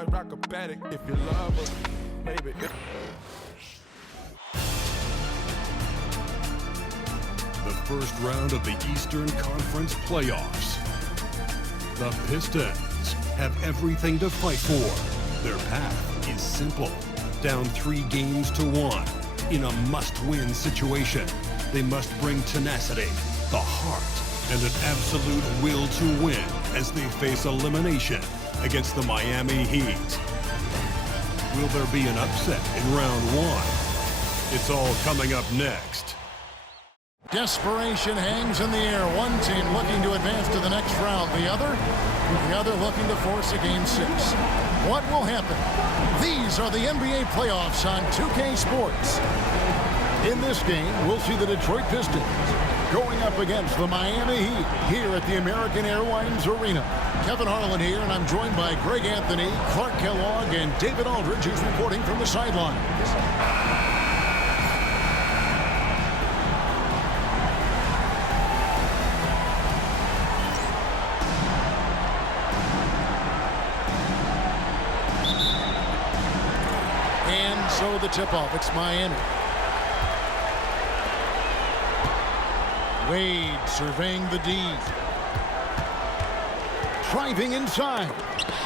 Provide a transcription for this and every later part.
ride, rock a paddock. If you love her, baby. The first round of the Eastern Conference playoffs. The Pistons have everything to fight for. Their path is simple. Down 3 games to 1 in a must-win situation. They must bring tenacity, the heart, and an absolute will to win as they face elimination against the Miami Heat. Will there be an upset in round 1? It's all coming up next. Desperation hangs in the air. One team looking to advance to the next round. The other looking to force a Game 6. What will happen? These are the NBA playoffs on 2K Sports. In this game, we'll see the Detroit Pistons going up against the Miami Heat here at the American Airlines Arena. Kevin Harlan here, and I'm joined by Greg Anthony, Clark Kellogg, and David Aldridge, who's reporting from the sidelines. So the tip-off, it's Miami. Wade surveying the D. Driving inside.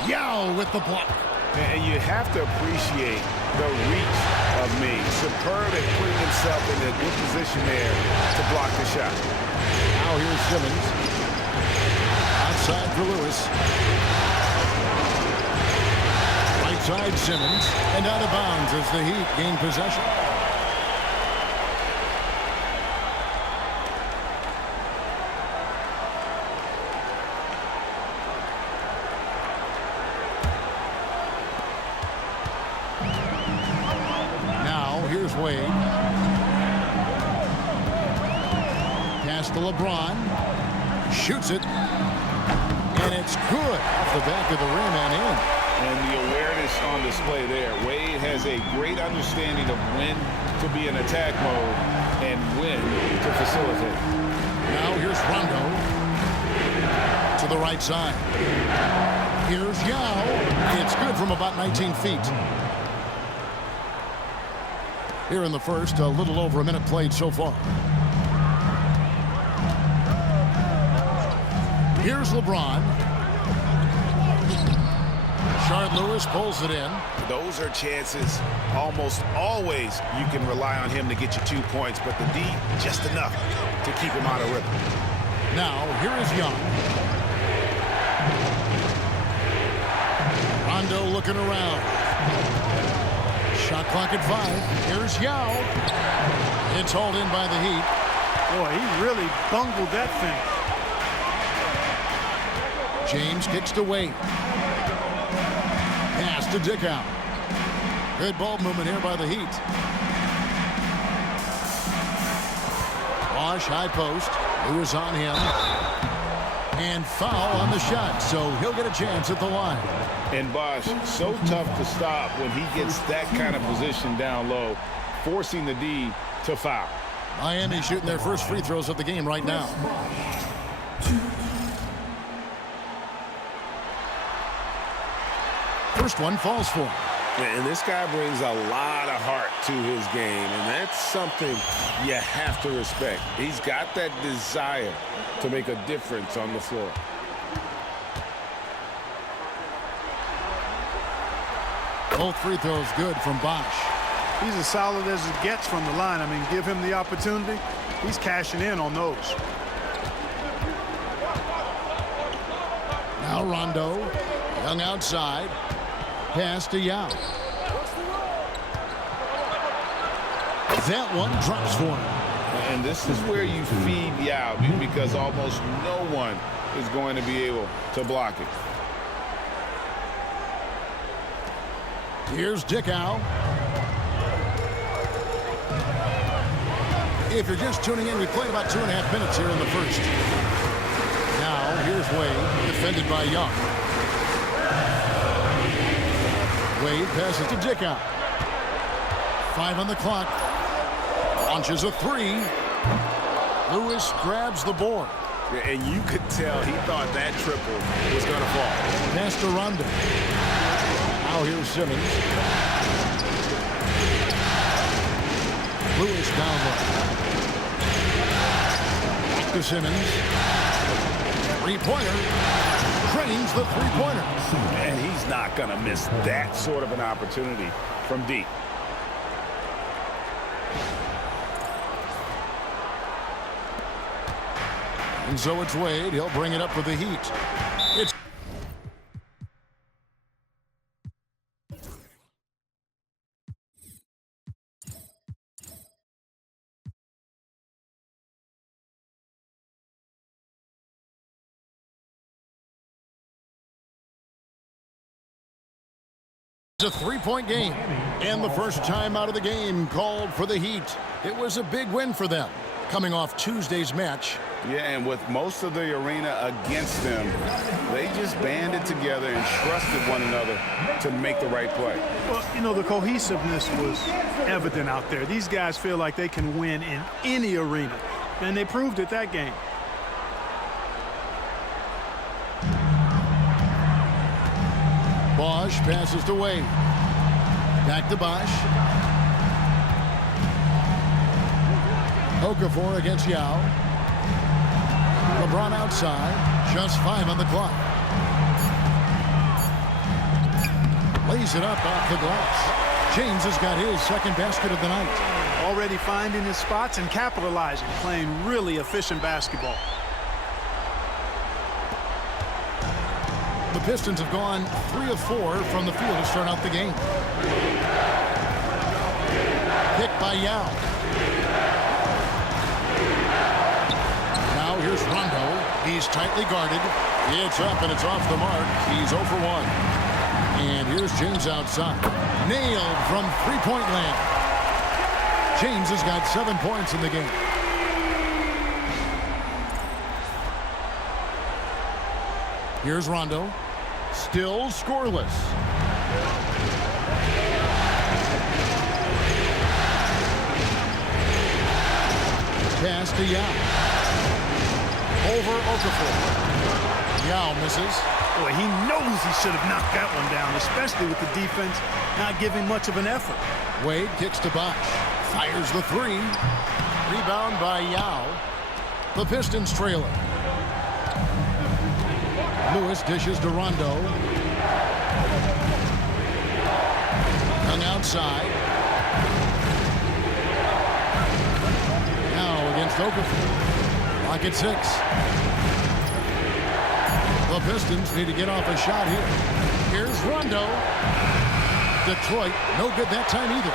Yao with the block. And you have to appreciate the reach of me. Superb at putting himself in a good position there to block the shot. Now here's Simmons. Outside for Lewis. Side Simmons, and out of bounds as the Heat gain possession. Now here's Wade. Pass to LeBron. Shoots it. And it's good off the back of the rim and in. And the awareness on display there. Wade has a great understanding of when to be in attack mode and when to facilitate. Now here's Rondo to the right side. Here's Yao. It's good from about 19 feet. Here in the first, a little over a minute played so far. Here's LeBron. Shard Lewis pulls it in. Those are chances almost always you can rely on him to get you 2 points, but the D just enough to keep him out of rhythm. Now here is Young. Rondo looking around. Shot clock at 5. Here's Yao. It's hauled in by the Heat. Boy, he really bungled that thing. James kicks to Wade. Pass to Dick out. Good ball movement here by the Heat. Bosh, high post. Lewis on him. And foul on the shot, so he'll get a chance at the line. And Bosh, so tough to stop when he gets that kind of position down low, forcing the D to foul. Miami shooting their first free throws of the game right now. First one falls for him. And this guy brings a lot of heart to his game, and that's something you have to respect. He's got that desire to make a difference on the floor. Both free throws good from Bosh. He's as solid as it gets from the line. I mean, give him the opportunity. He's cashing in on those. Now Rondo. Young outside. Pass to Yao. That one drops for him. And this is where you feed Yao, because almost no one is going to be able to block it. Here's Dickow. If you're just tuning in, we played about 2.5 minutes here in the first. Now, here's Wade, defended by Young. Wade passes to Dickow. 5 on the clock. Launches a 3. Lewis grabs the board. And you could tell he thought that triple was going to fall. Pass to Rondo. Simmons. Lewis down low. Back to Simmons. Three-pointer. Drains the three-pointer. And he's not going to miss that sort of an opportunity from deep. And so it's Wade. He'll bring it up for the Heat. It's a three-point game. And the first time out of the game called for the Heat. It was a big win for them, coming off Tuesday's match. Yeah, and with most of the arena against them, they just banded together and trusted one another to make the right play. Well, you know, the cohesiveness was evident out there. These guys feel like they can win in any arena, and they proved it that game. Bosch passes to Wade. Back to Bosch. Okafor against Yao. LeBron outside. Just 5 on the clock. Lays it up off the glass. James has got his second basket of the night. Already finding his spots and capitalizing, playing really efficient basketball. The Pistons have gone 3 of 4 from the field to start out the game. Picked by Yao. Now here's Rondo. He's tightly guarded. It's up and it's off the mark. He's 0 for 1. And here's James outside. Nailed from three-point land. James has got 7 points in the game. Here's Rondo. Still scoreless. Pass to Yao. Over Okafor. Yao misses. Boy, he knows he should have knocked that one down, especially with the defense not giving much of an effort. Wade kicks to Bosch. Fires the three. Rebound by Yao. The Pistons trailing. Lewis dishes to Rondo. Hung outside. Now against Okafor. Lock at 6. The Pistons need to get off a shot here. Here's Rondo. Detroit, no good that time either.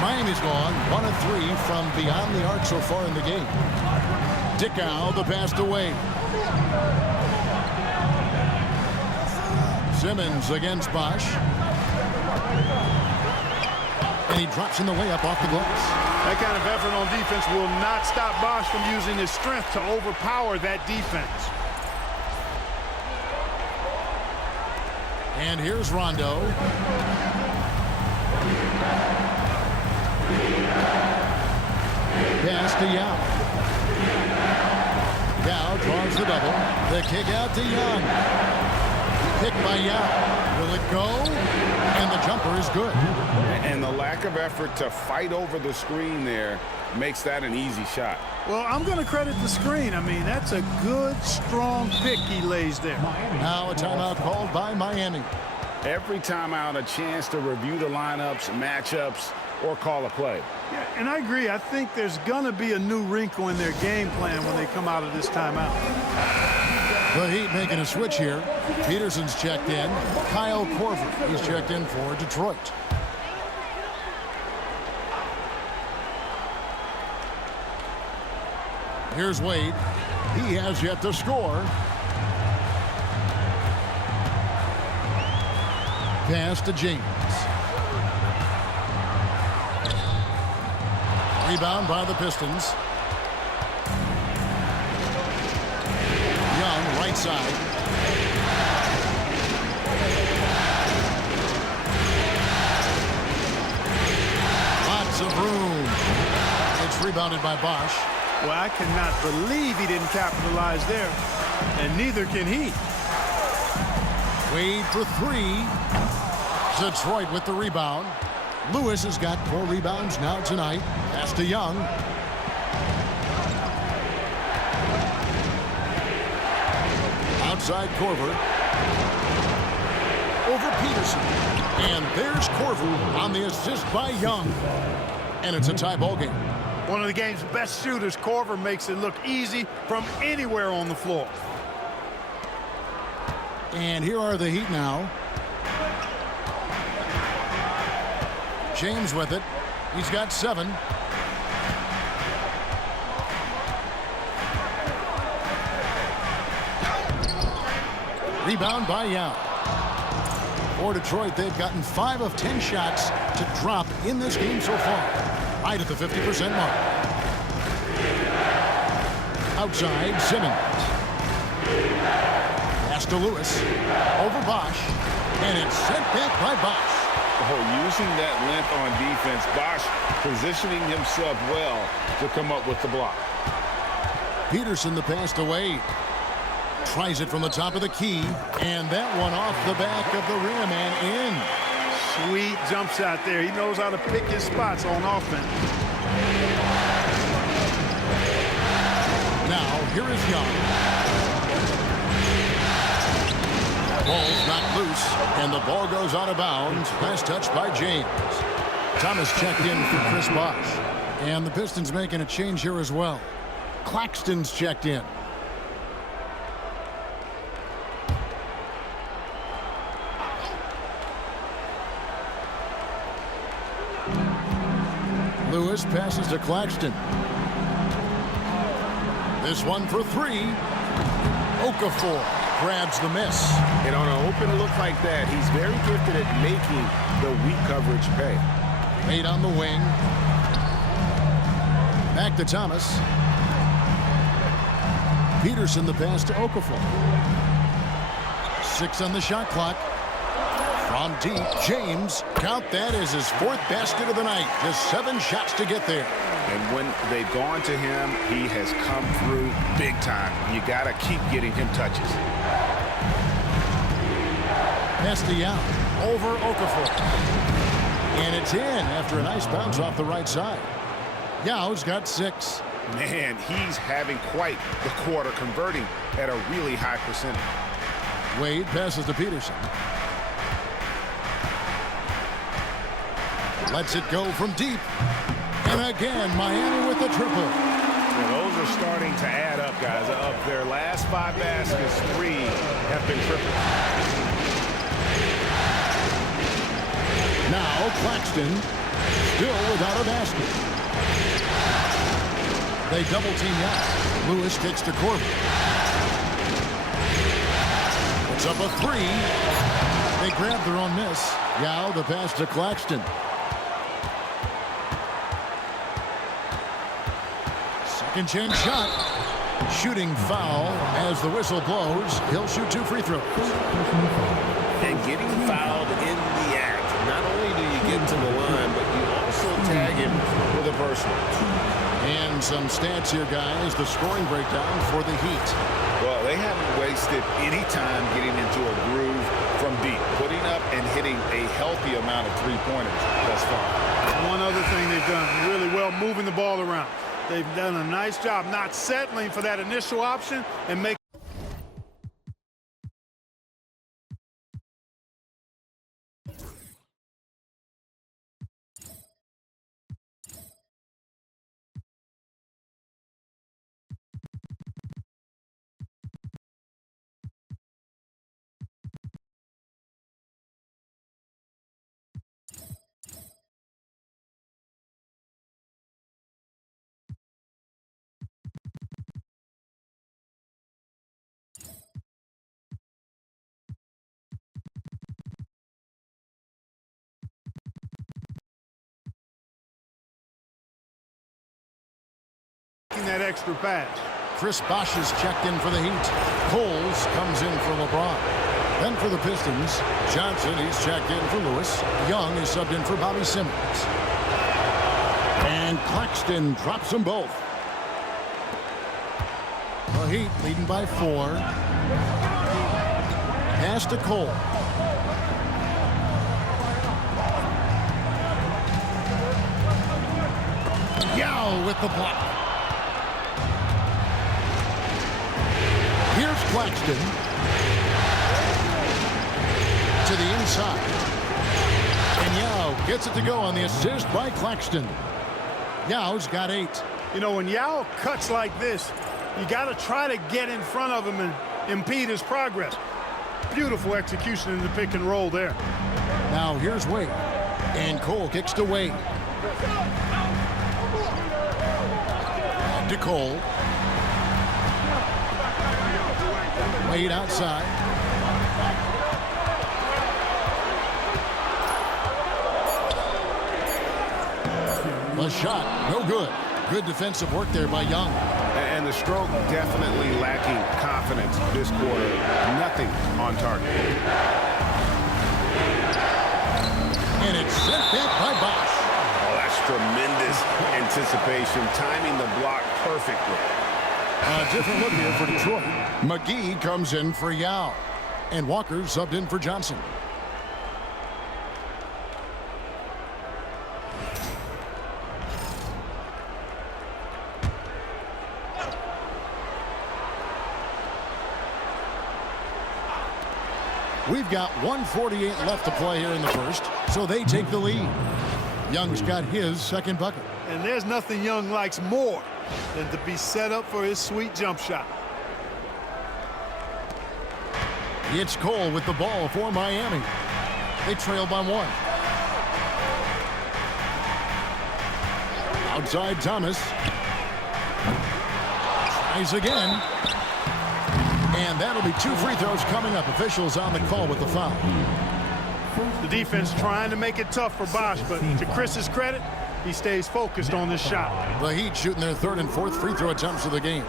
Miami's gone 1 of 3 from beyond the arc so far in the game. Dickow, the pass to Wade. Simmons against Bosch. And he drops in the layup off the glass. That kind of effort on defense will not stop Bosch from using his strength to overpower that defense. And here's Rondo. Pass to Yao. Yao draws the double. The kick out to Young. Picked by Yao. Will it go? And the jumper is good. And the lack of effort to fight over the screen there makes that an easy shot. Well, I'm going to credit the screen. I mean, that's a good, strong pick he lays there. Now a timeout called by Miami. Every timeout, a chance to review the lineups, matchups, or call a play. Yeah, and I agree. I think there's going to be a new wrinkle in their game plan when they come out of this timeout. The Heat making a switch here. Peterson's checked in. Kyle Korver, he's checked in for Detroit. Here's Wade. He has yet to score. Pass to James. Rebound by the Pistons. Young, right side. Lots of room. It's rebounded by Bosch. Well, I cannot believe he didn't capitalize there, and neither can he. Wade for 3. Detroit with the rebound. Lewis has got 4 rebounds now tonight. Pass to Young. Outside Korver. Over Peterson. And there's Korver on the assist by Young. And it's a tie ball game. One of the game's best shooters. Korver makes it look easy from anywhere on the floor. And here are the Heat now. James with it. He's got 7. Rebound by Young. For Detroit, they've gotten 5 of 10 shots to drop in this game so far. Right at the 50% mark. Outside, Simmons. Pass to Lewis. Over Bosch. And it's sent back by Bosch. Oh, using that length on defense, Bosch positioning himself well to come up with the block. Peterson the pass to Wade. Tries it from the top of the key. And that one off the back of the rim and in. Sweet jump shot there. He knows how to pick his spots on offense. Now, here is Young. Ball's not loose, and the ball goes out of bounds. Last touch by James. Thomas checked in for Chris Bosch. And the Pistons making a change here as well. Claxton's checked in. Lewis passes to Claxton. This one for 3. Okafor grabs the miss. And on an open look like that, he's very gifted at making the weak coverage pay. Made on the wing. Back to Thomas. Peterson the pass to Okafor. 6 on the shot clock. From deep, James, count that as his 4th basket of the night. Just 7 shots to get there. And when they've gone to him, he has come through big time. You got to keep getting him touches. Pass to Young. Over Okafor. And it's in after a nice bounce off the right side. Yao's got 6. Man, he's having quite the quarter, converting at a really high percentage. Wade passes to Peterson. Lets it go from deep. And again, Miami with the triple. Yeah, those are starting to add up, guys. Of their last 5 baskets, 3 have been tripled. Now Claxton still without a basket. They double team out. Lewis kicks to Korver. It's up a 3. They grab their own miss. Yao the pass to Claxton. Second chance shot. Shooting foul as the whistle blows. He'll shoot 2 free throws. And getting fouled in the act. Not only do you get to the line, but you also tag him with a personal. And some stats here, guys. The scoring breakdown for the Heat. Well, they haven't wasted any time getting into a groove from deep. Putting up and hitting a healthy amount of 3-pointers thus far. One other thing they've done really well, moving the ball around. They've done a nice job not settling for that initial option and making. That extra pass. Chris Bosch is checked in for the Heat. Coles comes in for LeBron. Then for the Pistons, Johnson, he's checked in for Lewis. Young is subbed in for Bobby Simmons. And Claxton drops them both. The Heat leading by 4. Pass to Cole. with the block. Here's Claxton. To the inside. And Yao gets it to go on the assist by Claxton. Yao's got 8. You know, when Yao cuts like this, you got to try to get in front of him and impede his progress. Beautiful execution in the pick and roll there. Now here's Wade. And Cole kicks to Wade. Back to Cole. Wade outside. The shot, no good. Good defensive work there by Young. And the stroke definitely lacking confidence this quarter. Nothing on target. And it's sent back by Bosch. Oh, that's tremendous anticipation, timing the block perfectly. A different look here for Detroit. McGee comes in for Yao. And Walker subbed in for Johnson. We've got 1:48 left to play here in the first, so they take the lead. Young's got his second bucket. And there's nothing Young likes more than to be set up for his sweet jump shot. It's Cole with the ball for Miami. They trail by 1. Outside Thomas. Tries again. And that'll be 2 free throws coming up. Officials on the call with the foul. The defense trying to make it tough for Bosch, but to Chris's credit, he stays focused on this shot. The Heat shooting their 3rd and 4th free throw attempts of the game.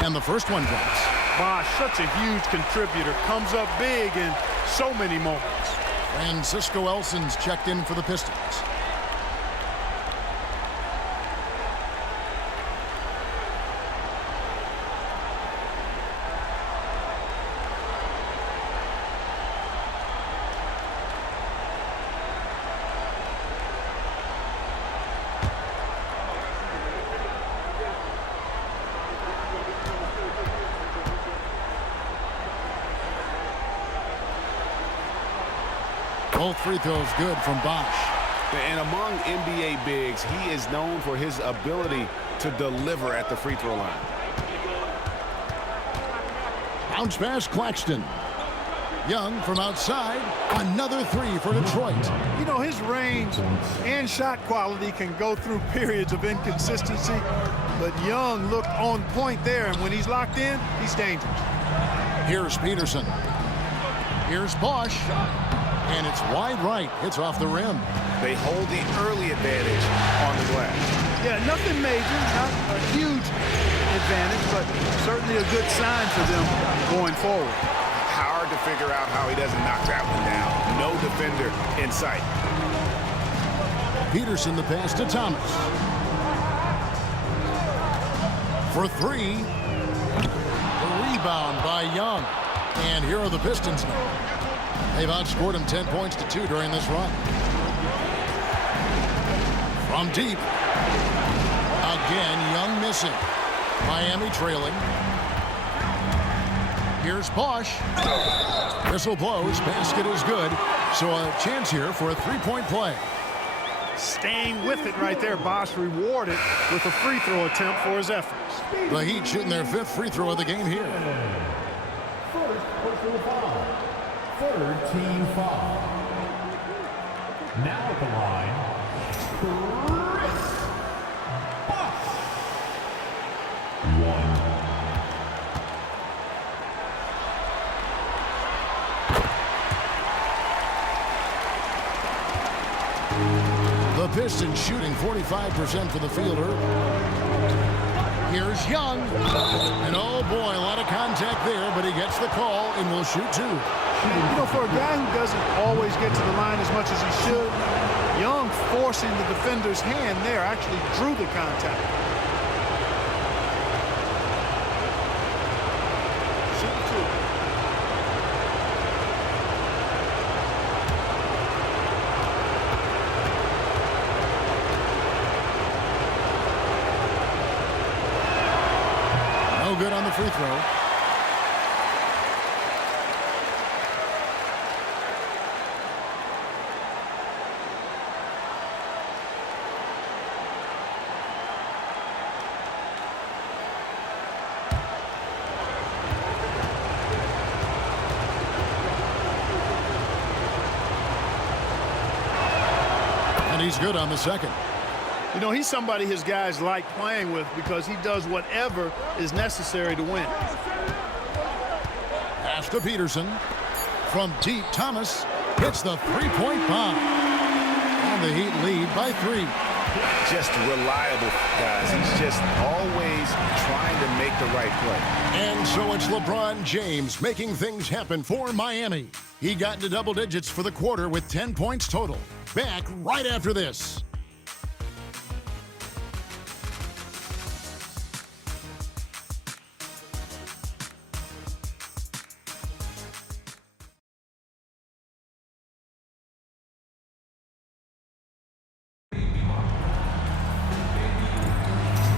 And the first one drops. Bosch, such a huge contributor, comes up big in so many moments. Francisco Elson's checked in for the Pistons. Both free throws good from Bosch. And among NBA bigs, he is known for his ability to deliver at the free throw line. Bounce pass Claxton. Young from outside. Another 3 for Detroit. You know, his range and shot quality can go through periods of inconsistency, but Young looked on point there, and when he's locked in, he's dangerous. Here's Peterson. Here's Bosch. And it's wide right. Hits off the rim. They hold the early advantage on the glass. Yeah, nothing major, not a huge advantage, but certainly a good sign for them going forward. Hard to figure out how he doesn't knock that one down. No defender in sight. Peterson the pass to Thomas. For 3. The rebound by Young. And here are the Pistons now. They've outscored him 10 points to 2 during this run. From deep. Again, Young missing. Miami trailing. Here's Bosch. Whistle blows. Basket is good. So a chance here for a 3-point play. Staying with it right there. Bosch rewarded with a free throw attempt for his efforts. The Heat shooting their 5th free throw of the game here. First personal foul. 3rd team foul. Now at the line, Chris Bosch. 1. The Pistons shooting 45% for the fielder. Here's Young. And oh boy, a lot of contact there, but he gets the call and will shoot 2. You know, for a guy who doesn't always get to the line as much as he should, Young forcing the defender's hand there actually drew the contact. good on the free throw. And he's good on the second. You know, he's somebody his guys like playing with because he does whatever is necessary to win. Pass to Peterson. From deep, Thomas hits the three-point bomb. And the Heat lead by 3. Just reliable, guys. He's just always trying to make the right play. And so it's LeBron James making things happen for Miami. He got into double digits for the quarter with 10 points total. Back right after this.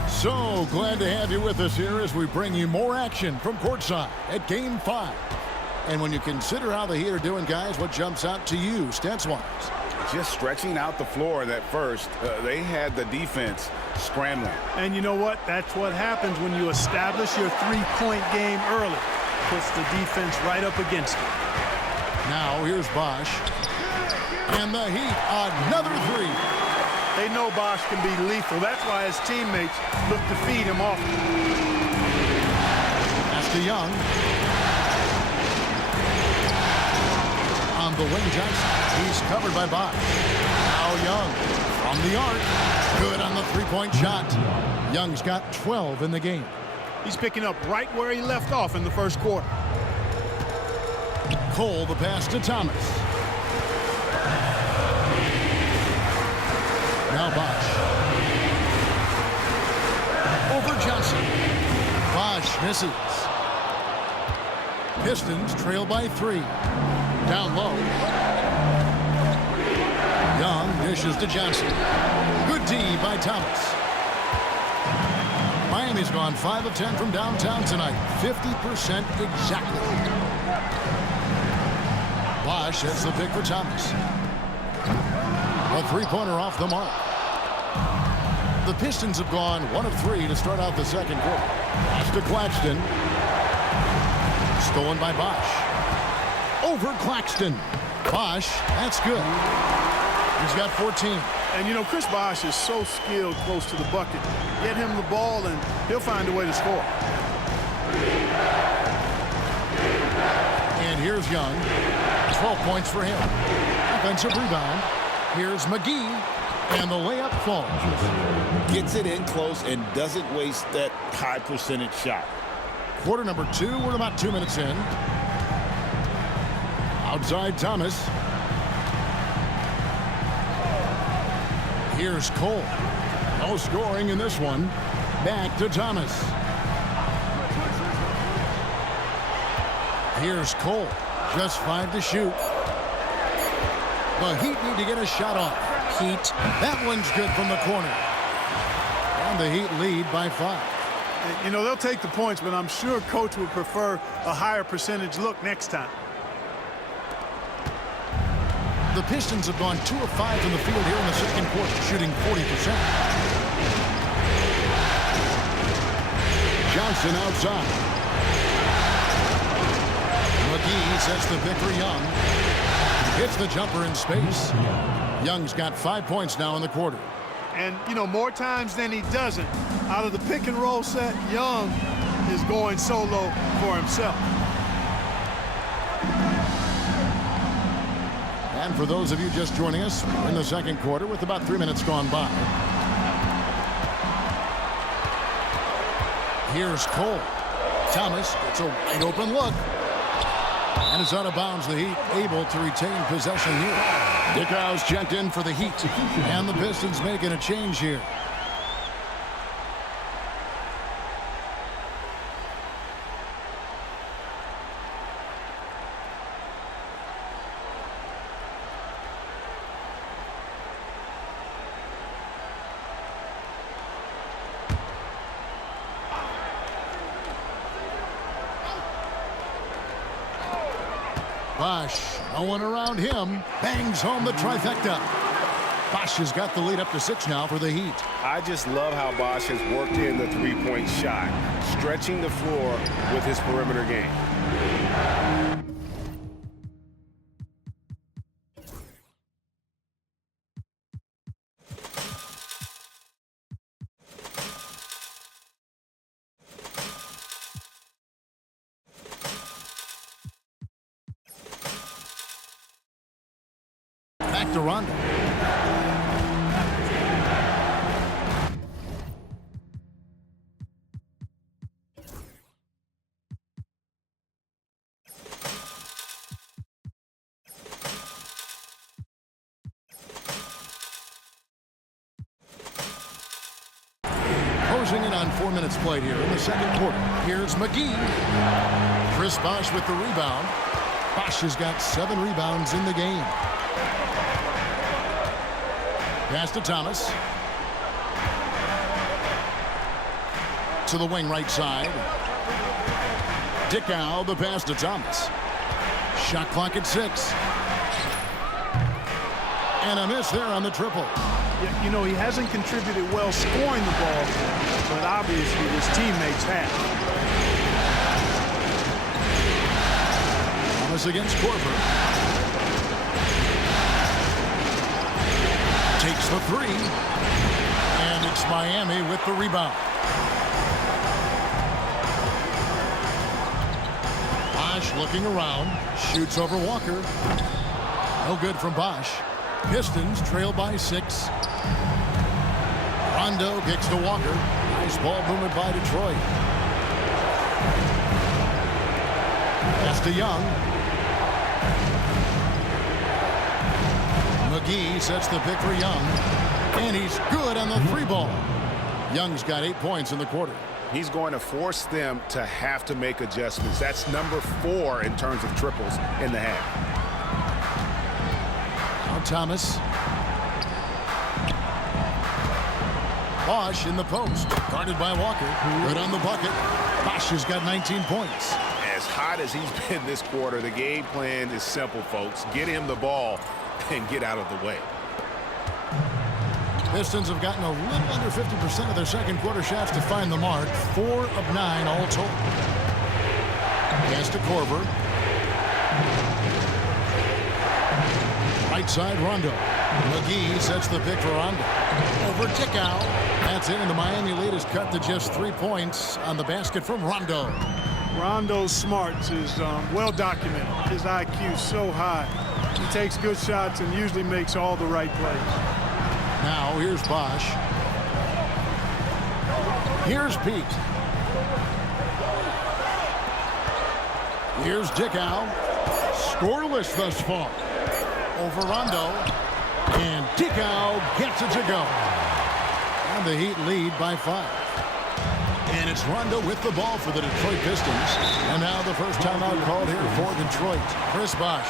So glad to have you with us here as we bring you more action from courtside at Game 5. And when you consider how the Heat are doing, guys, what jumps out to you, stats-wise? Just stretching out the floor that first. They had the defense scrambling. And you know what? That's what happens when you establish your three-point game early. Puts the defense right up against it. Now here's Bosch. And the Heat, another 3. They know Bosch can be lethal. That's why his teammates look to feed him off. Pass to Young. On the wing, Johnson. He's covered by Bosch. Now Young from the arc. Good on the three-point shot. Young's got 12 in the game. He's picking up right where he left off in the first quarter. Cole, the pass to Thomas. Now Bosch. Over Johnson. Bosch misses. Pistons trail by 3. Down low. Young dishes to Johnson. Good D by Thomas. Miami's gone 5 of 10 from downtown tonight. 50% exactly. Bosch hits the pick for Thomas. A three-pointer off the mark. The Pistons have gone 1 of 3 to start out the second quarter. Pass to Claxton. Stolen by Bosch. Over Claxton. Bosch, that's good. He's got 14. And, you know, Chris Bosch is so skilled close to the bucket. Get him the ball, and he'll find a way to score. And here's Young. 12 points for him. Offensive rebound. Here's McGee. And the layup falls. Gets it in close and doesn't waste that high percentage shot. Quarter number 2. We're about 2 minutes in. Outside Thomas. Here's Cole. No scoring in this one. Back to Thomas. Here's Cole. Just 5 to shoot. The Heat need to get a shot off. Heat. That one's good from the corner. And the Heat lead by 5. You know, they'll take the points, but I'm sure Coach would prefer a higher percentage look next time. The Pistons have gone 2 of 5 from the field here in the second quarter, shooting 40%. Johnson outside. McGee sets the pick for Young. Hits the jumper in space. Young's got 5 points now in the quarter. And, you know, more times than he doesn't, out of the pick and roll set, Young is going solo for himself. And for those of you just joining us, we're in the second quarter with about 3 minutes gone by. Here's Cole. Thomas gets a wide open look. And it's out of bounds. The Heat able to retain possession here. Dickau's checked in for the Heat. And the Pistons making a change here. Bosh, no one around him, bangs home the trifecta. Bosh has got the lead up to 6 now for the Heat. I just love how Bosh has worked in the three-point shot, stretching the floor with his perimeter game. Back to Rondo. Closing in on 4 minutes played here in the second quarter. Here's McGee. Chris Bosh with the rebound. Bosh has got 7 rebounds in the game. Pass to Thomas. To the wing right side. Dickow, the pass to Thomas. Shot clock at 6. And a miss there on the triple. You know, he hasn't contributed well scoring the ball, but obviously his teammates have. Thomas against Korver. Takes the 3. And it's Miami with the rebound. Bosh looking around. Shoots over Walker. No good from Bosh. Pistons trail by 6. Rondo kicks to Walker. Nice ball movement by Detroit. Pass to Young. McGee sets the pick for Young. And he's good on the 3 ball. Young's got 8 points in the quarter. He's going to force them to have to make adjustments. That's number 4 in terms of triples in the half. Now Thomas. Bosh in the post. Guarded by Walker. Good on the bucket. Bosh has got 19 points. As hot as he's been this quarter, the game plan is simple, folks. Get him the ball and get out of the way. Pistons have gotten a little under 50% of their second quarter shots to find the mark. 4 of 9 all told. Pass to Korver. Right side Rondo. McGee sets the pick for Rondo. Over Dickow. That's it, and the Miami lead is cut to just 3 points on the basket from Rondo. Rondo's smarts is well documented. His IQ is so high. He takes good shots and usually makes all the right plays. Now here's Bosh. Here's Pete. Here's Dickow. Scoreless thus far. Over Rondo. And Dickow gets it to go. And the Heat lead by 5. And it's Rondo with the ball for the Detroit Pistons. And now the first timeout called here for Detroit. Chris Bosh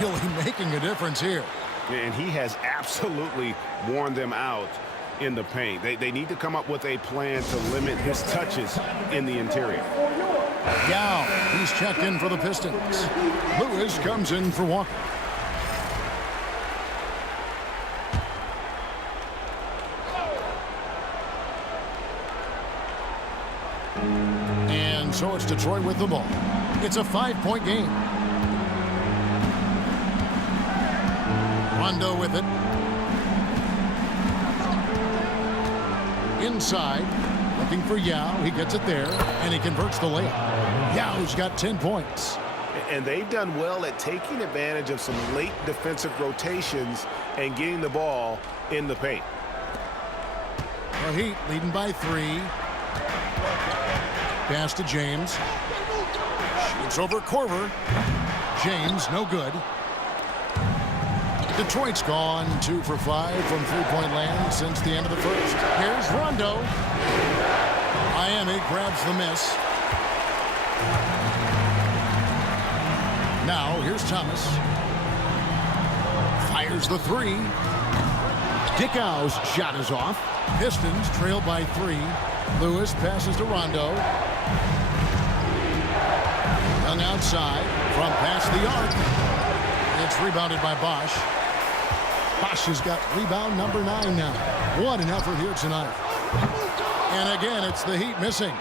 really making a difference here. And he has absolutely worn them out in the paint. They need to come up with a plan to limit his touches in the interior. Yao, he's checked in for the Pistons. Lewis comes in for Walker. And so it's Detroit with the ball. It's a 5-point game. Rondo with it. Inside. Looking for Yao. He gets it there. And he converts the layup. Yao's got 10 points. And they've done well at taking advantage of some late defensive rotations and getting the ball in the paint. The Heat leading by 3. Pass to James. Shoots over Korver. James, no good. Detroit's gone 2 for 5 from three-point land since the end of the first. Here's Rondo. Miami grabs the miss. Now here's Thomas. Fires the 3. Dickow's shot is off. Pistons trail by 3. Lewis passes to Rondo. Young outside from past the arc. It's rebounded by Bosch. Bosch has got rebound number 9 now. What an effort here tonight. And again, it's the Heat missing.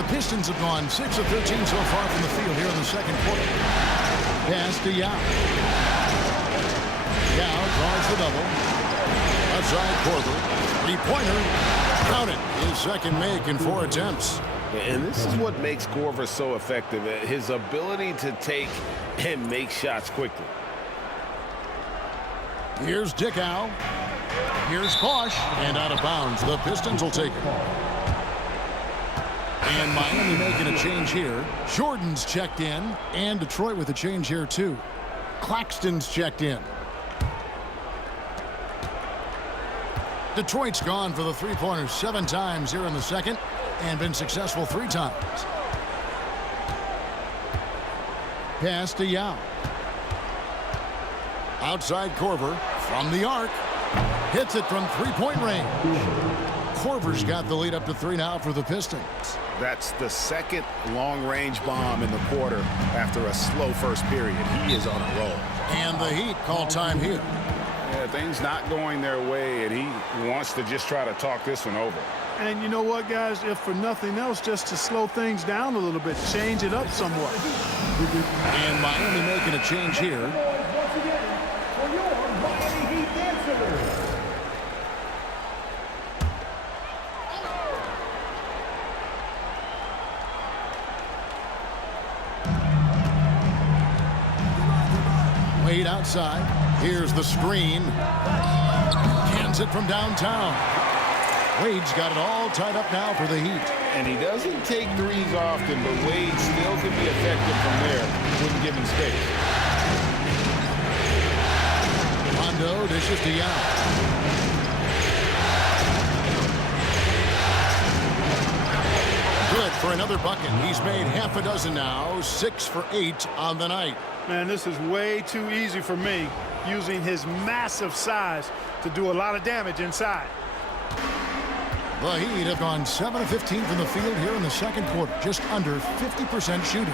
The Pistons have gone 6 of 13 so far from the field here in the second quarter. Pass to Yao. Yao draws the double. Outside Korver. Three-pointer. Count it. His second make in 4 attempts. And this is what makes Korver so effective. His ability to take and make shots quickly. Here's Dickow. Here's Bosch. And out of bounds. The Pistons will take it. And Miami making a change here. Jordan's checked in. And Detroit with a change here too. Claxton's checked in. Detroit's gone for the three-pointers 7 times here in the second and been successful 3 times. Pass to Yao. Outside Korver from the arc. Hits it from three-point range. Korver's got the lead up to 3 now for the Pistons. That's the second long-range bomb in the quarter after a slow first period. He is on a roll. And the Heat call time here. Yeah, things not going their way, and he wants to just try to talk this one over. And you know what, guys? If for nothing else, just to slow things down a little bit, change it up somewhat. And Miami making a change here. Once again, for your Miami Heat answer. Wade outside. Here's the screen. Cans it from downtown. Wade's got it all tied up now for the Heat. And he doesn't take threes often, but Wade still can be effective from there when given space. Rondo dishes to Yao. Good for another bucket. He's made half a dozen now. 6 for 8 on the night. Man, this is way too easy for me, using his massive size to do a lot of damage inside. The Heat have gone 7 of 15 from the field here in the second quarter. Just under 50% shooting.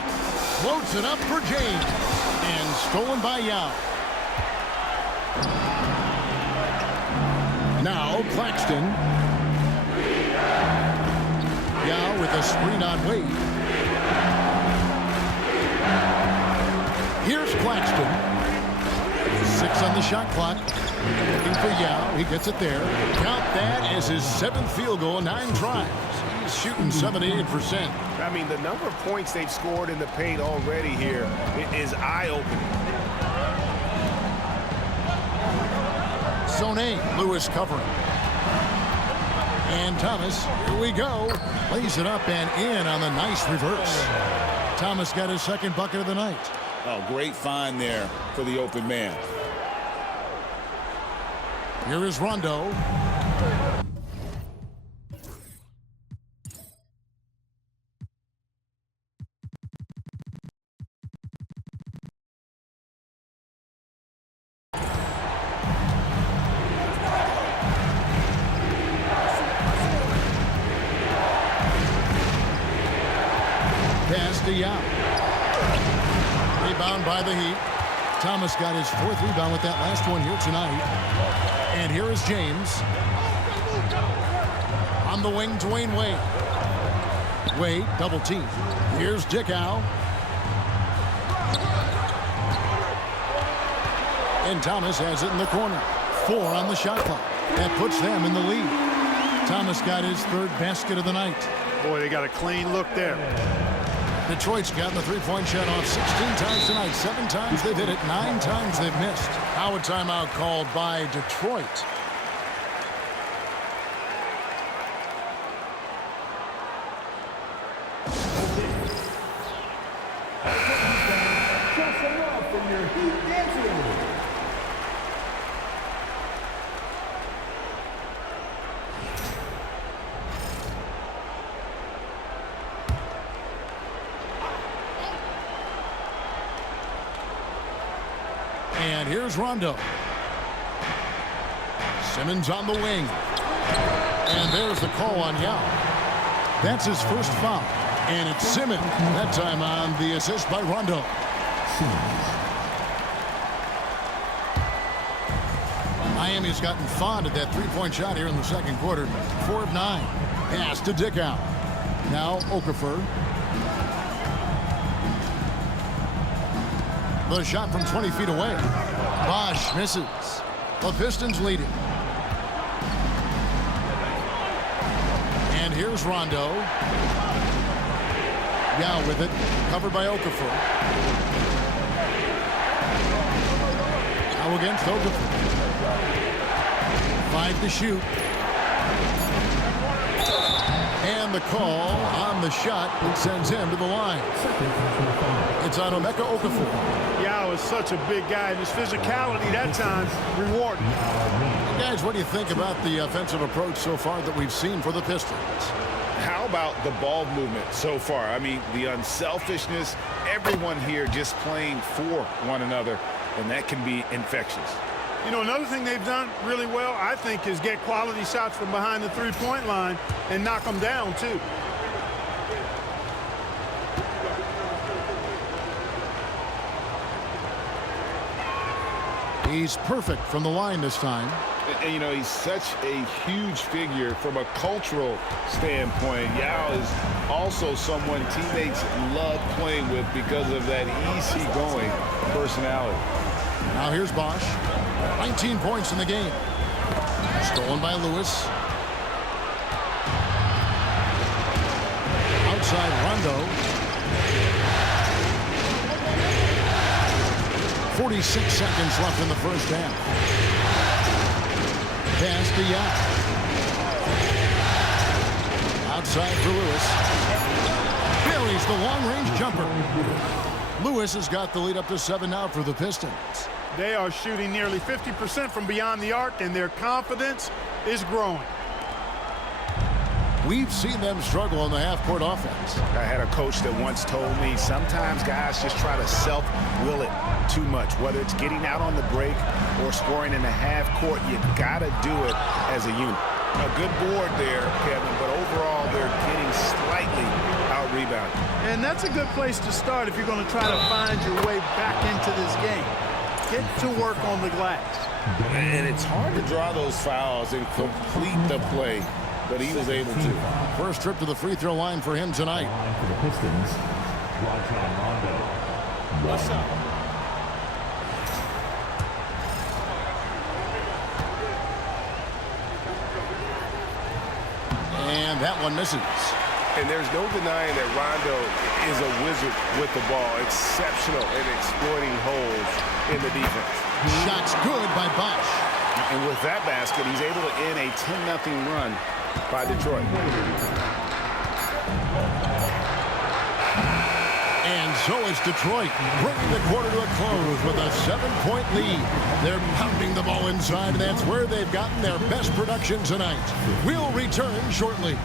Floats it up for James. And stolen by Yao. Now Claxton. Yao with a screen on Wade. Here's Claxton. 6 on the shot clock. Looking for Yao. He gets it there. Count that as his 7th field goal in 9 tries. He's shooting 78%. I mean, the number of points they've scored in the paint already here is eye-opening. Sone, Lewis covering. And Thomas, here we go. Lays it up and in on the nice reverse. Thomas got his 2nd bucket of the night. Oh, great find there for the open man. Here is Rondo. Pass to Yao. Rebound by the Heat. Thomas got his 4th rebound with that last one here tonight. And here is James. On the wing, Dwayne Wade. Wade, double team. Here's Dickow. And Thomas has it in the corner. 4 on the shot clock. That puts them in the lead. Thomas got his 3rd basket of the night. Boy, they got a clean look there. Detroit's gotten the three-point shot off 16 times tonight. 7 times they've hit it. 9 times they've missed. Now a timeout called by Detroit. Show some love from your Heat dancers. And here's Rondo. Simmons on the wing. And there's the call on Yao. That's his 1st foul. And it's Simmons. That time on the assist by Rondo. Miami's gotten fond of that three-point shot here in the second quarter. 4 of 9. Pass to Dickow. Now Okafor. The shot from 20 feet away. Bosch misses. The Pistons leading. And here's Rondo. Yao with it. Covered by Okafor. Now against Okafor. 5 to shoot. And the call on the shot that sends him to the line. It's on Emeka Okafor. Yao is such a big guy, and his physicality that time rewarding. Guys, what do you think about the offensive approach so far that we've seen for the Pistons? How about the ball movement so far? I mean, the unselfishness, everyone here just playing for one another, and that can be infectious. You know, another thing they've done really well, I think, is get quality shots from behind the three-point line and knock them down, too. He's perfect from the line this time. And, you know, he's such a huge figure from a cultural standpoint. Yao is also someone teammates love playing with because of that easygoing personality. Now here's Bosch. 19 points in the game. Stolen by Lewis. Outside Rondo. 46 seconds left in the first half. Pass to Yao. Outside for Lewis. Buries the long-range jumper. Lewis has got the lead up to 7 now for the Pistons. They are shooting nearly 50% from beyond the arc, and their confidence is growing. We've seen them struggle on the half-court offense. I had a coach that once told me sometimes guys just try to self-will it too much. Whether it's getting out on the break or scoring in the half-court, you got to do it as a unit. A good board there, Kevin, but overall they're getting slightly out-rebounded. And that's a good place to start if you're going to try to find your way back into this game. Get to work on the glass. And it's hard to draw those fouls and complete the play, but he was able to. First trip to the free throw line for him tonight. For the Pistons, Rondo. What's up? And that one misses. And there's no denying that Rondo is a wizard with the ball. Exceptional at exploiting holes in the defense. Shots good by Bosch. And with that basket, he's able to end a 10-0 run by Detroit. And so is Detroit, bringing the quarter to a close with a 7-point lead. They're pounding the ball inside, and that's where they've gotten their best production tonight. We'll return shortly.